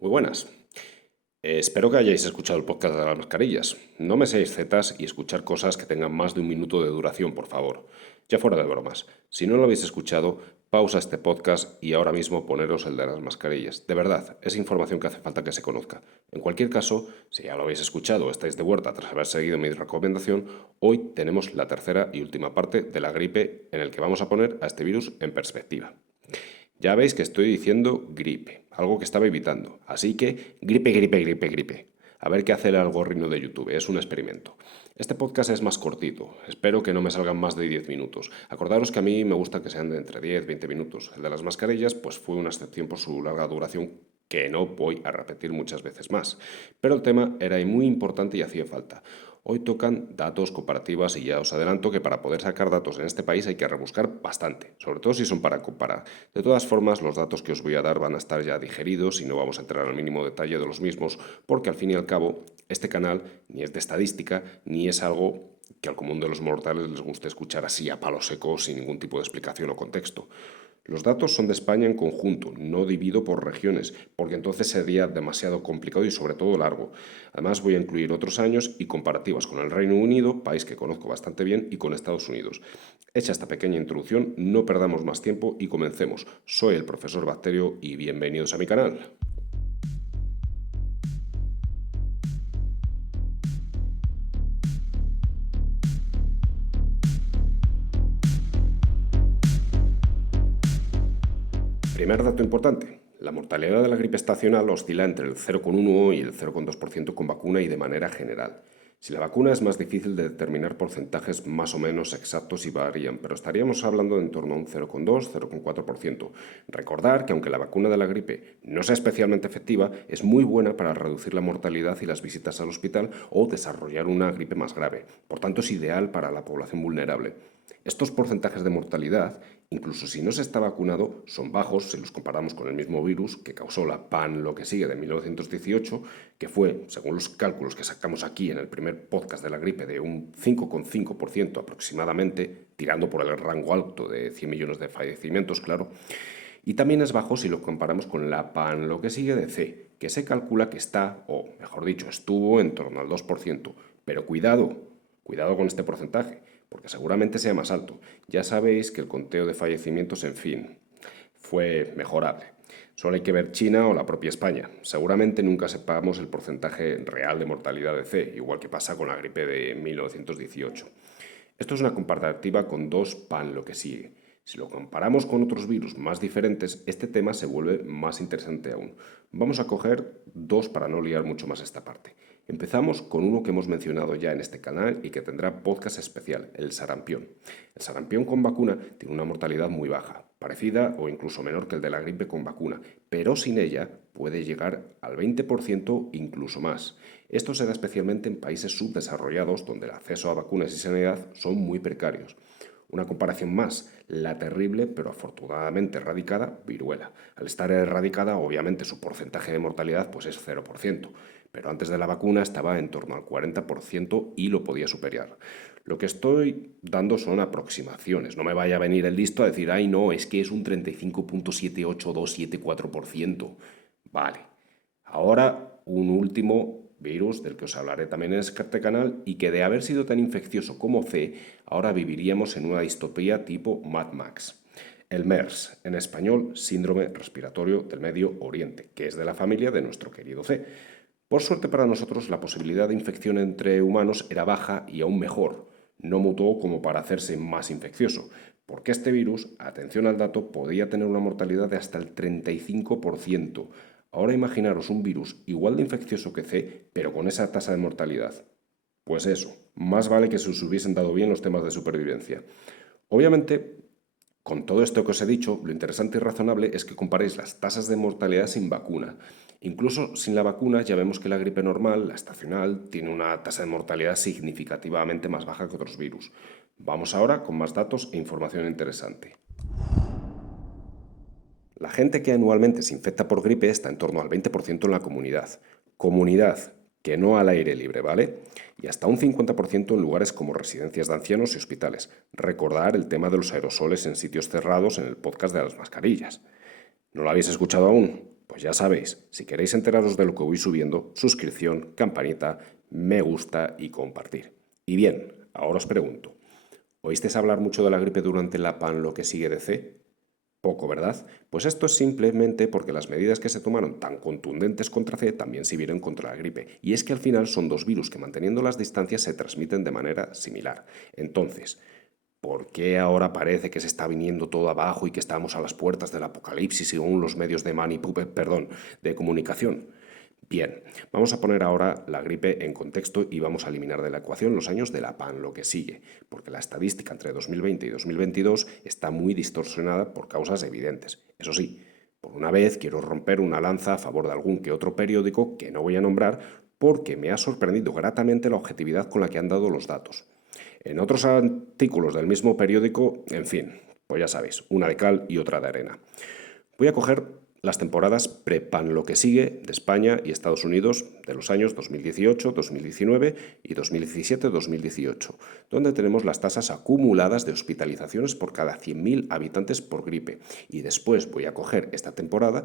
Muy buenas. Espero que hayáis escuchado el podcast de las mascarillas. No me seáis zetas y escuchar cosas que tengan más de un minuto de duración, por favor. Ya fuera de bromas. Si no lo habéis escuchado, pausa este podcast y ahora mismo poneros el de las mascarillas. De verdad, es información que hace falta que se conozca. En cualquier caso, si ya lo habéis escuchado o estáis de vuelta tras haber seguido mi recomendación, hoy tenemos la tercera y última parte de la gripe en el que vamos a poner a este virus en perspectiva. Ya veis que estoy diciendo gripe, algo que estaba evitando. Así que gripe, gripe, gripe, gripe. A ver qué hace el algoritmo de YouTube, es un experimento. Este podcast es más cortito, espero que no me salgan más de 10 minutos. Acordaros que a mí me gusta que sean de entre 10 y 20 minutos. El de las mascarillas pues fue una excepción por su larga duración que no voy a repetir muchas veces más. Pero el tema era muy importante y hacía falta. Hoy tocan datos, comparativas y ya os adelanto que para poder sacar datos en este país hay que rebuscar bastante, sobre todo si son para comparar. De todas formas, los datos que os voy a dar van a estar ya digeridos y no vamos a entrar al mínimo detalle de los mismos porque al fin y al cabo este canal ni es de estadística ni es algo que al común de los mortales les guste escuchar así a palo seco sin ningún tipo de explicación o contexto. Los datos son de España en conjunto, no divido por regiones, porque entonces sería demasiado complicado y sobre todo largo. Además voy a incluir otros años y comparativas con el Reino Unido, país que conozco bastante bien, y con Estados Unidos. Hecha esta pequeña introducción, no perdamos más tiempo y comencemos. Soy el profesor Bacterio y bienvenidos a mi canal. Primer dato importante. La mortalidad de la gripe estacional oscila entre el 0,1 y el 0,2% con vacuna y de manera general. Si la vacuna es más difícil de determinar porcentajes más o menos exactos y varían, pero estaríamos hablando de en torno a un 0,2-0,4%. Recordar que aunque la vacuna de la gripe no sea especialmente efectiva, es muy buena para reducir la mortalidad y las visitas al hospital o desarrollar una gripe más grave. Por tanto, es ideal para la población vulnerable. Estos porcentajes de mortalidad, incluso si no se está vacunado, son bajos si los comparamos con el mismo virus que causó la pan lo que sigue de 1918, que fue, según los cálculos que sacamos aquí en el primer podcast de la gripe, de un 5,5% aproximadamente, tirando por el rango alto de 100 millones de fallecimientos, claro. Y también es bajo si lo comparamos con la pan lo que sigue de C, que se calcula que está, o mejor dicho, estuvo en torno al 2%. Pero cuidado con este porcentaje, porque seguramente sea más alto. Ya sabéis que el conteo de fallecimientos, en fin, fue mejorable. Solo hay que ver China o la propia España. Seguramente nunca sepamos el porcentaje real de mortalidad de C, igual que pasa con la gripe de 1918. Esto es una comparativa con dos pan lo que sigue. Si lo comparamos con otros virus más diferentes, este tema se vuelve más interesante aún. Vamos a coger dos para no liar mucho más esta parte. Empezamos con uno que hemos mencionado ya en este canal y que tendrá podcast especial, el sarampión. El sarampión con vacuna tiene una mortalidad muy baja, parecida o incluso menor que el de la gripe con vacuna, pero sin ella puede llegar al 20%, incluso más. Esto se da especialmente en países subdesarrollados donde el acceso a vacunas y sanidad son muy precarios. Una comparación más, la terrible, pero afortunadamente erradicada, viruela. Al estar erradicada, obviamente su porcentaje de mortalidad pues es 0%, pero antes de la vacuna estaba en torno al 40% y lo podía superar. Lo que estoy dando son aproximaciones, no me vaya a venir el listo a decir, ay no, es que es un 35,78274%. Vale, ahora un último virus del que os hablaré también en este canal y que de haber sido tan infeccioso como C, ahora viviríamos en una distopía tipo Mad Max. El MERS, en español, síndrome respiratorio del Medio Oriente, que es de la familia de nuestro querido C. Por suerte para nosotros, la posibilidad de infección entre humanos era baja y aún mejor. No mutó como para hacerse más infeccioso, porque este virus, atención al dato, podía tener una mortalidad de hasta el 35%. Ahora imaginaros un virus igual de infeccioso que C, pero con esa tasa de mortalidad. Pues eso, más vale que se os hubiesen dado bien los temas de supervivencia. Obviamente, con todo esto que os he dicho, lo interesante y razonable es que comparéis las tasas de mortalidad sin vacuna. Incluso sin la vacuna ya vemos que la gripe normal, la estacional, tiene una tasa de mortalidad significativamente más baja que otros virus. Vamos ahora con más datos e información interesante. La gente que anualmente se infecta por gripe está en torno al 20% en la comunidad. Comunidad, que no al aire libre, ¿vale? Y hasta un 50% en lugares como residencias de ancianos y hospitales. Recordar el tema de los aerosoles en sitios cerrados en el podcast de las mascarillas. ¿No lo habéis escuchado aún? Pues ya sabéis, si queréis enteraros de lo que voy subiendo, suscripción, campanita, me gusta y compartir. Y bien, ahora os pregunto, ¿oísteis hablar mucho de la gripe durante la PAN lo que sigue de C? Poco, ¿verdad? Pues esto es simplemente porque las medidas que se tomaron tan contundentes contra C también sirvieron contra la gripe. Y es que al final son dos virus que manteniendo las distancias se transmiten de manera similar. Entonces, ¿por qué ahora parece que se está viniendo todo abajo y que estamos a las puertas del apocalipsis según los medios de comunicación? Bien, vamos a poner ahora la gripe en contexto y vamos a eliminar de la ecuación los años de la PAN, lo que sigue, porque la estadística entre 2020 y 2022 está muy distorsionada por causas evidentes. Eso sí, por una vez quiero romper una lanza a favor de algún que otro periódico que no voy a nombrar porque me ha sorprendido gratamente la objetividad con la que han dado los datos. En otros artículos del mismo periódico, en fin, pues ya sabéis, una de cal y otra de arena. Voy a coger las temporadas pre-PAN lo que sigue de España y Estados Unidos de los años 2018, 2019 y 2017-2018, donde tenemos las tasas acumuladas de hospitalizaciones por cada 100.000 habitantes por gripe. Y después voy a coger esta temporada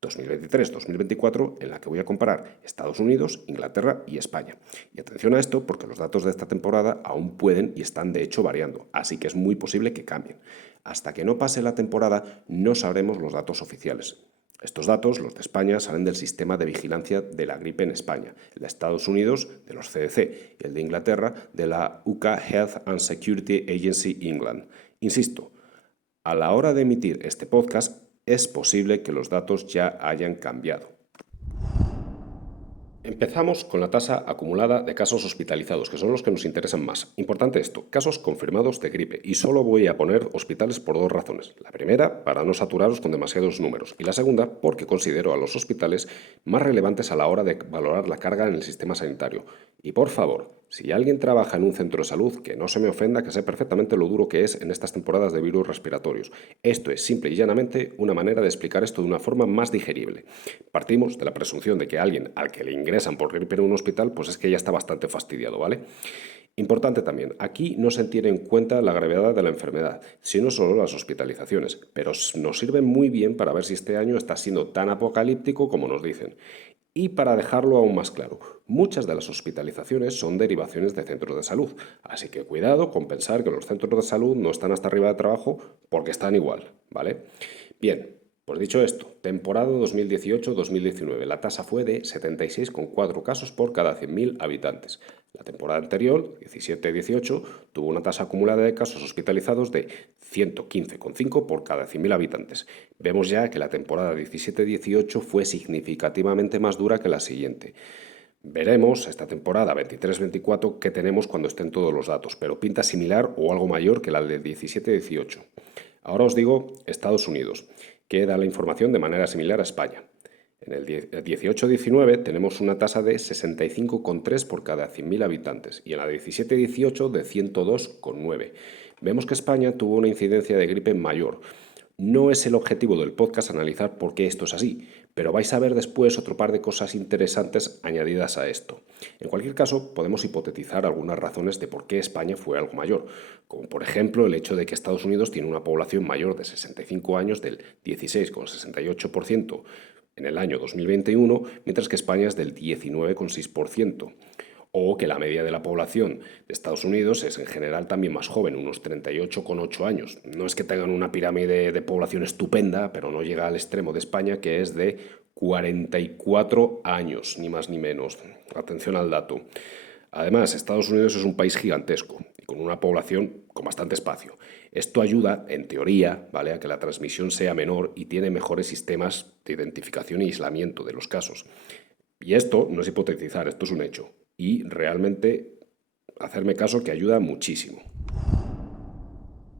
2023-2024 en la que voy a comparar Estados Unidos, Inglaterra y España. Y atención a esto porque los datos de esta temporada aún pueden y están de hecho variando, así que es muy posible que cambien. Hasta que no pase la temporada no sabremos los datos oficiales. Estos datos, los de España, salen del sistema de vigilancia de la gripe en España, el de Estados Unidos de los CDC y el de Inglaterra de la UK Health and Security Agency England. Insisto, a la hora de emitir este podcast es posible que los datos ya hayan cambiado. Empezamos con la tasa acumulada de casos hospitalizados, que son los que nos interesan más. Importante esto, casos confirmados de gripe. Y solo voy a poner hospitales por dos razones. La primera, para no saturaros con demasiados números. Y la segunda, porque considero a los hospitales más relevantes a la hora de valorar la carga en el sistema sanitario. Y por favor, si alguien trabaja en un centro de salud, que no se me ofenda, que sé perfectamente lo duro que es en estas temporadas de virus respiratorios. Esto es simple y llanamente una manera de explicar esto de una forma más digerible. Partimos de la presunción de que alguien al que le ingresan por gripe en un hospital, pues es que ya está bastante fastidiado, ¿vale? Importante también, aquí no se tiene en cuenta la gravedad de la enfermedad, sino solo las hospitalizaciones, pero nos sirven muy bien para ver si este año está siendo tan apocalíptico como nos dicen. Y para dejarlo aún más claro, muchas de las hospitalizaciones son derivaciones de centros de salud, así que cuidado con pensar que los centros de salud no están hasta arriba de trabajo porque están igual, ¿vale? Bien, pues dicho esto, temporada 2018-2019, la tasa fue de 76,4 casos por cada 100.000 habitantes. La temporada anterior, 17-18, tuvo una tasa acumulada de casos hospitalizados de 115,5 por cada 100.000 habitantes. Vemos ya que la temporada 17-18 fue significativamente más dura que la siguiente. Veremos esta temporada 23-24 qué tenemos cuando estén todos los datos, pero pinta similar o algo mayor que la de 17-18. Ahora os digo Estados Unidos, que da la información de manera similar a España. En el 18-19 tenemos una tasa de 65,3 por cada 100.000 habitantes y en la 17-18 de 102,9. Vemos que España tuvo una incidencia de gripe mayor. No es el objetivo del podcast analizar por qué esto es así, pero vais a ver después otro par de cosas interesantes añadidas a esto. En cualquier caso, podemos hipotetizar algunas razones de por qué España fue algo mayor, como por ejemplo el hecho de que Estados Unidos tiene una población mayor de 65 años del 16,68% en el año 2021, mientras que España es del 19,6%. O que la media de la población de Estados Unidos es en general también más joven, unos 38,8 años. No es que tengan una pirámide de población estupenda, pero no llega al extremo de España, que es de 44 años, ni más ni menos. Atención al dato. Además, Estados Unidos es un país gigantesco y con una población con bastante espacio. Esto ayuda, en teoría, ¿vale?, a que la transmisión sea menor y tiene mejores sistemas de identificación y aislamiento de los casos. Y esto no es hipotetizar, esto es un hecho. Y realmente, hacerme caso, que ayuda muchísimo.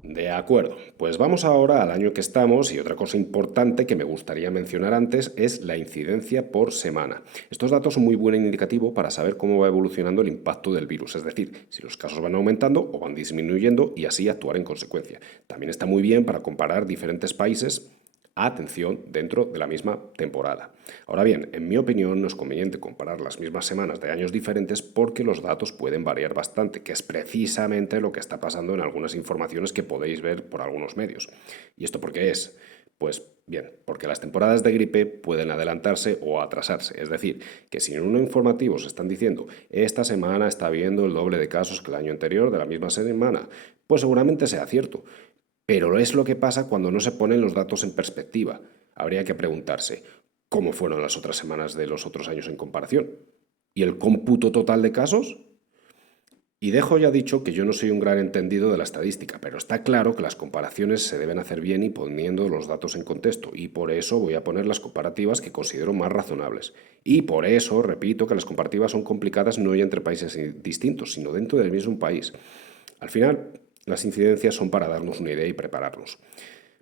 De acuerdo, pues vamos ahora al año que estamos y otra cosa importante que me gustaría mencionar antes es la incidencia por semana. Estos datos son muy buen indicativo para saber cómo va evolucionando el impacto del virus, es decir, si los casos van aumentando o van disminuyendo y así actuar en consecuencia. También está muy bien para comparar diferentes países, atención, dentro de la misma temporada. Ahora bien, en mi opinión no es conveniente comparar las mismas semanas de años diferentes porque los datos pueden variar bastante, que es precisamente lo que está pasando en algunas informaciones que podéis ver por algunos medios. ¿Y esto por qué es? Pues bien, porque las temporadas de gripe pueden adelantarse o atrasarse. Es decir, que si en un informativo se están diciendo esta semana está habiendo el doble de casos que el año anterior de la misma semana, pues seguramente sea cierto. Pero es lo que pasa cuando no se ponen los datos en perspectiva. Habría que preguntarse, ¿cómo fueron las otras semanas de los otros años en comparación? ¿Y el cómputo total de casos? Y dejo ya dicho que yo no soy un gran entendido de la estadística, pero está claro que las comparaciones se deben hacer bien y poniendo los datos en contexto, y por eso voy a poner las comparativas que considero más razonables. Y por eso repito que las comparativas son complicadas no ya entre países distintos, sino dentro del mismo país. Al final, las incidencias son para darnos una idea y prepararnos.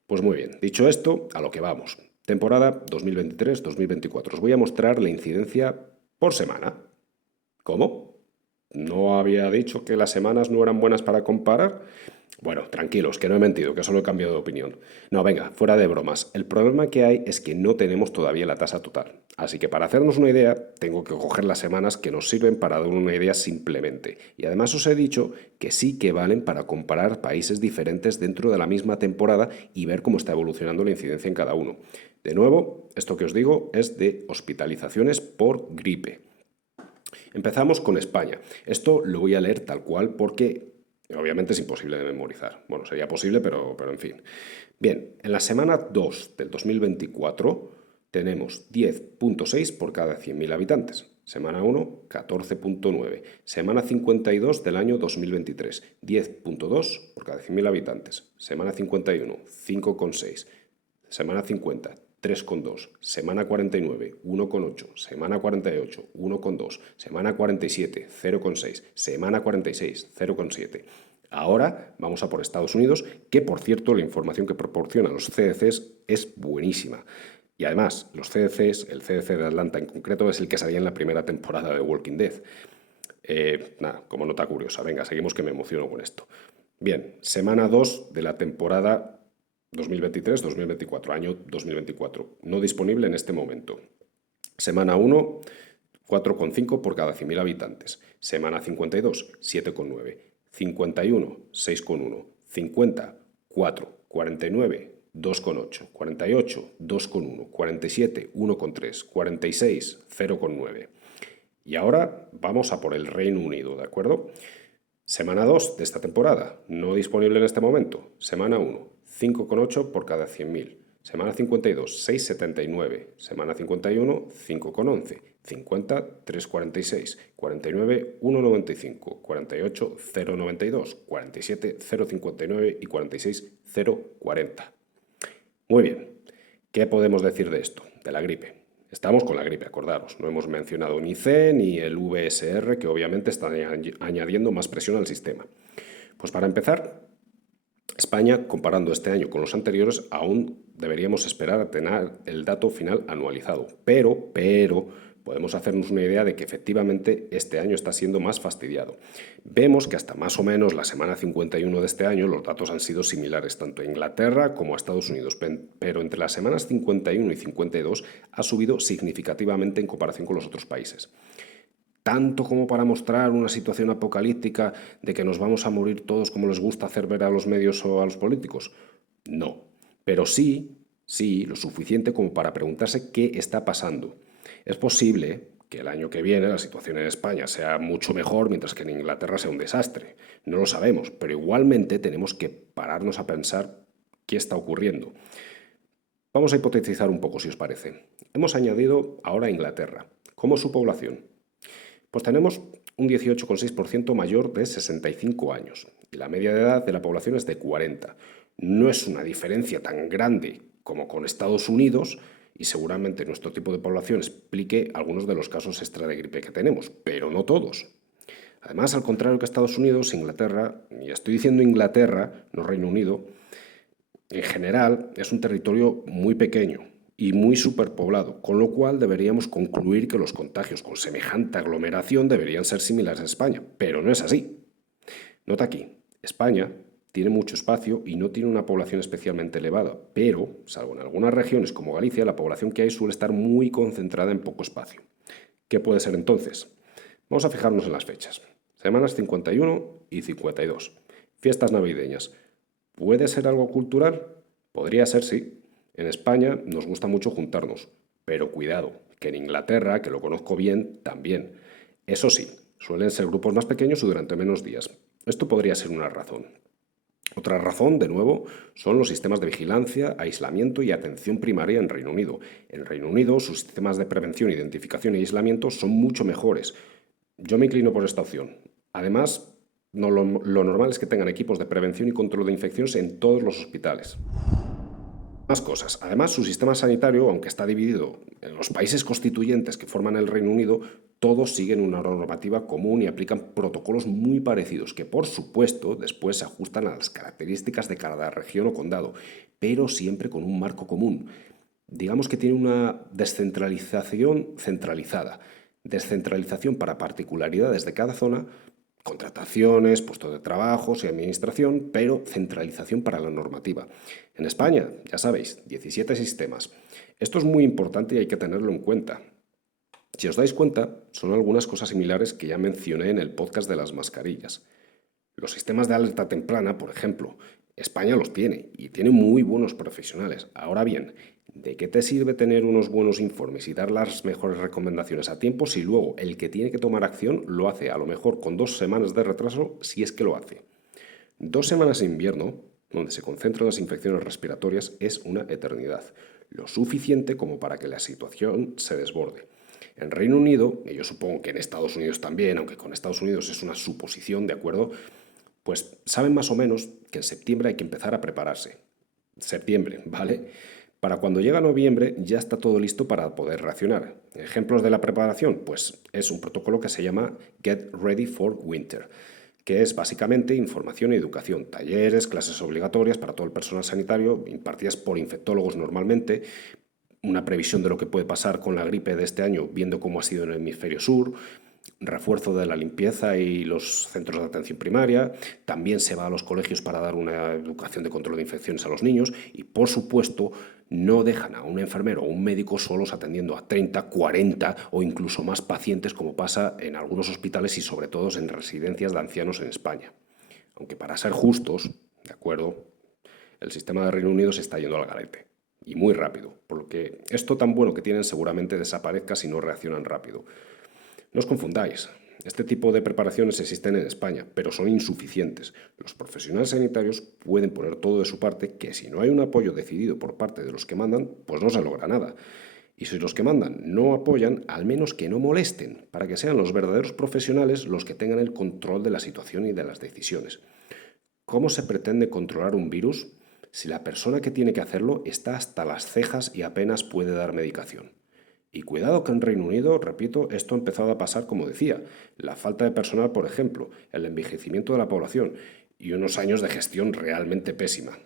Pues muy bien, dicho esto, a lo que vamos. Temporada 2023-2024. Os voy a mostrar la incidencia por semana. ¿Cómo? ¿No había dicho que las semanas no eran buenas para comparar? Bueno, tranquilos, que no he mentido, que solo he cambiado de opinión. No, venga, fuera de bromas. El problema que hay es que no tenemos todavía la tasa total. Así que para hacernos una idea, tengo que coger las semanas que nos sirven para dar una idea simplemente. Y además os he dicho que sí que valen para comparar países diferentes dentro de la misma temporada y ver cómo está evolucionando la incidencia en cada uno. De nuevo, esto que os digo es de hospitalizaciones por gripe. Empezamos con España. Esto lo voy a leer tal cual porque obviamente es imposible de memorizar. Bueno, sería posible, pero en fin. Bien, en la semana 2 del 2024 tenemos 10,6 por cada 100.000 habitantes. Semana 1, 14,9. Semana 52 del año 2023, 10,2 por cada 100.000 habitantes. Semana 51, 5,6. Semana 50, 3,2, semana 49, 1,8, semana 48, 1,2, semana 47, 0,6, semana 46, 0,7. Ahora vamos a por Estados Unidos, que por cierto la información que proporcionan los CDCs es buenísima. Y además, los CDCs, el CDC de Atlanta en concreto, es el que salía en la primera temporada de Walking Dead. Nada, como nota curiosa, venga, seguimos que me emociono con esto. Bien, semana 2 de la temporada 2023-2024, año 2024, no disponible en este momento. Semana 1, 4,5 por cada 100.000 habitantes. Semana 52, 7,9. 51, 6,1. 50, 4. 49, 2,8. 48, 2,1. 47, 1,3. 46, 0,9. Y ahora vamos a por el Reino Unido, ¿de acuerdo? Semana 2 de esta temporada, no disponible en este momento. Semana 1, 5,8 por cada 100.000. Semana 52, 6,79. Semana 51, 5,11. 50, 3,46. 49, 1,95. 48, 0,92. 47, 0,59 y 46, 0,40. Muy bien, ¿qué podemos decir de esto? De la gripe. Estamos con la gripe, acordaros. No hemos mencionado ni C ni el VSR, que obviamente están añadiendo más presión al sistema. Pues para empezar, España, comparando este año con los anteriores, aún deberíamos esperar a tener el dato final anualizado. Pero, podemos hacernos una idea de que efectivamente este año está siendo más fastidiado. Vemos que hasta más o menos la semana 51 de este año los datos han sido similares tanto a Inglaterra como a Estados Unidos, pero entre las semanas 51 y 52 ha subido significativamente en comparación con los otros países. Tanto como para mostrar una situación apocalíptica de que nos vamos a morir todos como les gusta hacer ver a los medios o a los políticos. No, pero sí, lo suficiente como para preguntarse qué está pasando. Es posible que el año que viene la situación en España sea mucho mejor, mientras que en Inglaterra sea un desastre. No lo sabemos, pero igualmente tenemos que pararnos a pensar qué está ocurriendo. Vamos a hipotetizar un poco, si os parece. Hemos añadido ahora a Inglaterra. ¿Cómo es su población? Pues tenemos un 18,6% mayor de 65 años y la media de edad de la población es de 40. No es una diferencia tan grande como con Estados Unidos y seguramente nuestro tipo de población explique algunos de los casos extra de gripe que tenemos, pero no todos. Además, al contrario que Estados Unidos, Inglaterra, y estoy diciendo Inglaterra, no Reino Unido, en general es un territorio muy pequeño y muy superpoblado, con lo cual deberíamos concluir que los contagios con semejante aglomeración deberían ser similares a España, pero no es así. Nota aquí, España tiene mucho espacio y no tiene una población especialmente elevada, pero, salvo en algunas regiones como Galicia, la población que hay suele estar muy concentrada en poco espacio. ¿Qué puede ser entonces? Vamos a fijarnos en las fechas. Semanas 51 y 52. Fiestas navideñas. ¿Puede ser algo cultural? Podría ser, sí. En España nos gusta mucho juntarnos, pero cuidado, que en Inglaterra, que lo conozco bien, también. Eso sí, suelen ser grupos más pequeños y durante menos días. Esto podría ser una razón. Otra razón, de nuevo, son los sistemas de vigilancia, aislamiento y atención primaria en Reino Unido. En Reino Unido, sus sistemas de prevención, identificación y aislamiento son mucho mejores. Yo me inclino por esta opción. Además, lo normal es que tengan equipos de prevención y control de infecciones en todos los hospitales. Más cosas. Además, su sistema sanitario, aunque está dividido en los países constituyentes que forman el Reino Unido, todos siguen una normativa común y aplican protocolos muy parecidos, que por supuesto después se ajustan a las características de cada región o condado, pero siempre con un marco común. Digamos que tiene una descentralización centralizada. Descentralización para particularidades de cada zona, contrataciones, puestos de trabajo y administración, pero centralización para la normativa. En España, ya sabéis, 17 sistemas. Esto es muy importante y hay que tenerlo en cuenta. Si os dais cuenta, son algunas cosas similares que ya mencioné en el podcast de las mascarillas. Los sistemas de alerta temprana, por ejemplo, España los tiene y tiene muy buenos profesionales. Ahora bien, ¿de qué te sirve tener unos buenos informes y dar las mejores recomendaciones a tiempo si luego el que tiene que tomar acción lo hace a lo mejor con 2 semanas de retraso, si es que lo hace? 2 semanas en invierno, donde se concentran las infecciones respiratorias, es una eternidad, lo suficiente como para que la situación se desborde. En Reino Unido, y yo supongo que en Estados Unidos también, aunque con Estados Unidos es una suposición, ¿de acuerdo? Pues saben más o menos que en septiembre hay que empezar a prepararse. Septiembre, ¿vale? Para cuando llega noviembre ya está todo listo para poder reaccionar. Ejemplos de la preparación, pues es un protocolo que se llama Get Ready for Winter, que es básicamente información y educación, talleres, clases obligatorias para todo el personal sanitario, impartidas por infectólogos normalmente, una previsión de lo que puede pasar con la gripe de este año, viendo cómo ha sido en el hemisferio sur, refuerzo de la limpieza y los centros de atención primaria, también se va a los colegios para dar una educación de control de infecciones a los niños y, por supuesto, no dejan a un enfermero o un médico solos atendiendo a 30, 40 o incluso más pacientes como pasa en algunos hospitales y sobre todo en residencias de ancianos en España. Aunque para ser justos, ¿de acuerdo? El sistema de Reino Unido se está yendo al garete y muy rápido, por lo que esto tan bueno que tienen seguramente desaparezca si no reaccionan rápido. No os confundáis, este tipo de preparaciones existen en España, pero son insuficientes. Los profesionales sanitarios pueden poner todo de su parte, que si no hay un apoyo decidido por parte de los que mandan, pues no se logra nada. Y si los que mandan no apoyan, al menos que no molesten, para que sean los verdaderos profesionales los que tengan el control de la situación y de las decisiones. ¿Cómo se pretende controlar un virus si la persona que tiene que hacerlo está hasta las cejas y apenas puede dar medicación? Y cuidado que en Reino Unido, repito, esto ha empezado a pasar como decía, la falta de personal, por ejemplo, el envejecimiento de la población y unos años de gestión realmente pésima.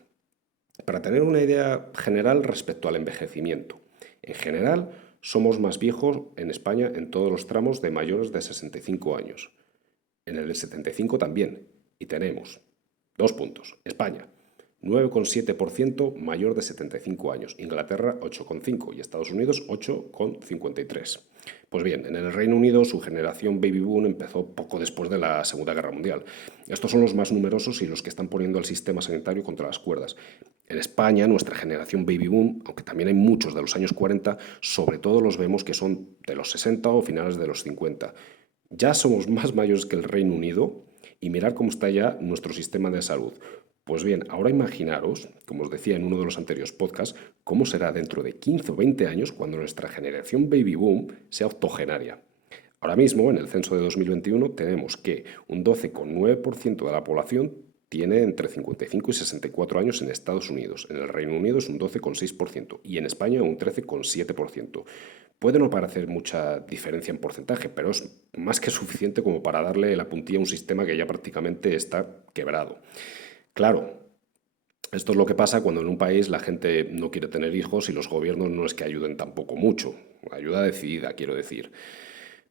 Para tener una idea general respecto al envejecimiento, en general somos más viejos en España en todos los tramos de mayores de 65 años. En el de 75 también. Y tenemos 2 puntos. España, 9,7% mayor de 75 años, Inglaterra 8,5% y Estados Unidos 8,53%. Pues bien, en el Reino Unido su generación baby boom empezó poco después de la Segunda Guerra Mundial. Estos son los más numerosos y los que están poniendo al sistema sanitario contra las cuerdas. En España, nuestra generación baby boom, aunque también hay muchos de los años 40, sobre todo los vemos que son de los 60 o finales de los 50. Ya somos más mayores que el Reino Unido y mirar cómo está ya nuestro sistema de salud. Pues bien, ahora imaginaros, como os decía en uno de los anteriores podcasts, cómo será dentro de 15 o 20 años cuando nuestra generación baby boom sea octogenaria. Ahora mismo, en el censo de 2021, tenemos que un 12,9% de la población tiene entre 55 y 64 años en Estados Unidos. En el Reino Unido es un 12,6% y en España un 13,7%. Puede no parecer mucha diferencia en porcentaje, pero es más que suficiente como para darle la puntilla a un sistema que ya prácticamente está quebrado. Claro, esto es lo que pasa cuando en un país la gente no quiere tener hijos y los gobiernos no es que ayuden tampoco mucho. Ayuda decidida, quiero decir.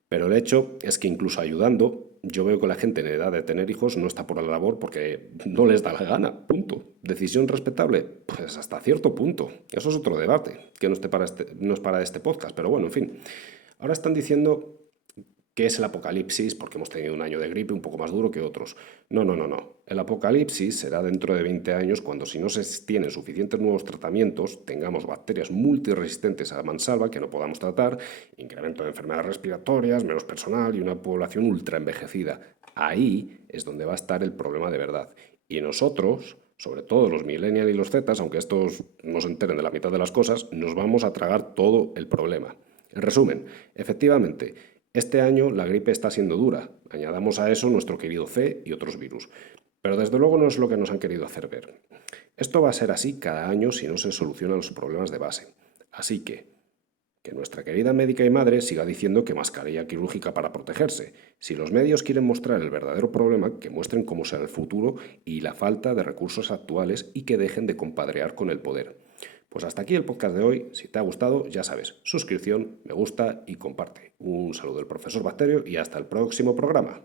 Pero el hecho es que incluso ayudando, yo veo que la gente en edad de tener hijos no está por la labor porque no les da la gana, punto. ¿Decisión respetable? Pues hasta cierto punto. Eso es otro debate, que no es para este podcast, pero bueno, en fin. Ahora están diciendo ¿Qué es el apocalipsis? Porque hemos tenido un año de gripe un poco más duro que otros. No, no, no, no. El apocalipsis será dentro de 20 años cuando, si no se tienen suficientes nuevos tratamientos, tengamos bacterias multiresistentes a mansalva que no podamos tratar, incremento de enfermedades respiratorias, menos personal y una población ultra envejecida. Ahí es donde va a estar el problema de verdad. Y nosotros, sobre todo los millennials y los zetas, aunque estos no se enteren de la mitad de las cosas, nos vamos a tragar todo el problema. En resumen, efectivamente, este año la gripe está siendo dura. Añadamos a eso nuestro querido C y otros virus. Pero desde luego no es lo que nos han querido hacer ver. Esto va a ser así cada año si no se solucionan los problemas de base. Así que nuestra querida médica y madre siga diciendo que mascarilla quirúrgica para protegerse. Si los medios quieren mostrar el verdadero problema, que muestren cómo será el futuro y la falta de recursos actuales y que dejen de compadrear con el poder. Pues hasta aquí el podcast de hoy. Si te ha gustado, ya sabes, suscripción, me gusta y comparte. Un saludo del profesor Bacterio y hasta el próximo programa.